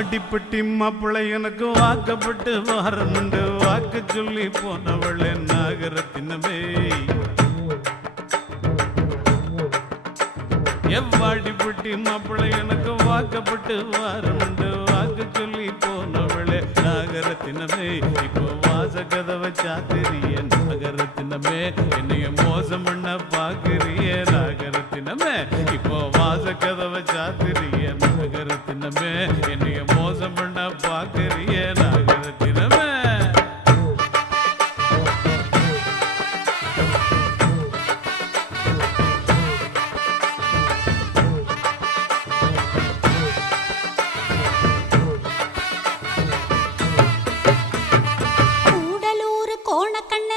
ஆட்டிப்பட்டி மாப்பிள்ளை எனக்கு வாக்கப்பட்டு வாரமுண்டு வாக்கு சொல்லி போனவளே நாகரத்தினமே. எவ்வாடிப்பட்டி மாப்பிள்ளை எனக்கு வாக்கப்பட்டு வாரமுண்டு வாக்கு சொல்லி போனவளே நாகரத்தினமே. இப்போ வாச கதவை சாத்திரிய நாகரத்தினமே. என்னைய மோசம் பண்ண பாக்குறிய நாகரத்தினமே. இப்போ வாச கதவை சாத்திரிய என்னைய மோசம் பண்ண பார்க்கறிய நாகரத்தினமே கூடலூர் கோணக்கண்ண